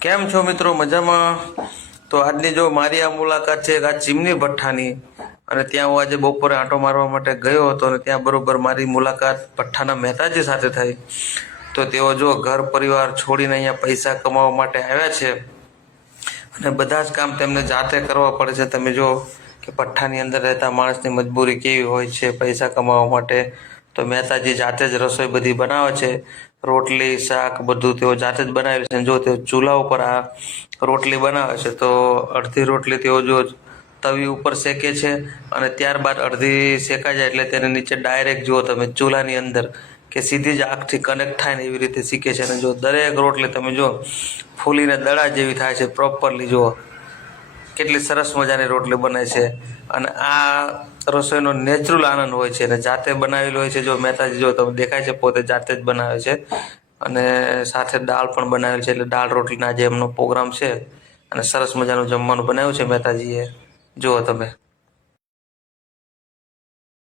કેમ છો મિત્રો? મજામાં? તો આજની જો મારી આ મુલાકાત છે આ ચીમની ભઠ્ઠાની, અને ત્યાં હું આજે બપોરે આંટો મારવા માટે ગયો હતો અને ત્યાં બરોબર મારી મુલાકાત ભઠ્ઠાના મહેતાજી સાથે થઈ. તો તેઓ જો ઘર પરિવાર છોડીને અહીંયા પૈસા કમાવા માટે આવ્યા છે અને બધા જ કામ તેમને જાતે કરવા પડે છે. તમે જો કે ભઠ્ઠાની અંદર રહેતા માણસની મજબૂરી કેવી હોય છે પૈસા કમાવા માટે. તો મહેતાજી જાતે જ રસોઈ બધી બનાવે છે, રોટલી શાક બધું તેઓ જાતે જ બનાવે છે. જો તેઓ ચૂલા ઉપર આ રોટલી બનાવે છે તો અડધી રોટલી તેઓ જો તવી ઉપર શેકે છે અને ત્યારબાદ અડધી શેકાઈ જાય એટલે તેને નીચે ડાયરેક્ટ જુઓ તમે ચૂલાની અંદર કે સીધી જ આગથી કનેક્ટ થાય ને એવી રીતે શીખે છે. અને જો દરેક રોટલી તમે જો ફૂલીને દડા જેવી થાય છે પ્રોપરલી. જુઓ કેટલી સરસ મજાની રોટલી બને છે અને આ રસોઈનો નેચરલ આનંદ હોય છે અને જાતે બનાવેલો હોય છે. જો મહેતાજી જો તમે દેખાય છે પોતે જાતે જ બનાવે છે અને સાથે દાળ પણ બનાવેલ છે. એટલે દાળ રોટલીના જે એમનો પ્રોગ્રામ છે અને સરસ મજાનું જમવાનું બનાવ્યું છે મહેતાજીએ. જુઓ તમે.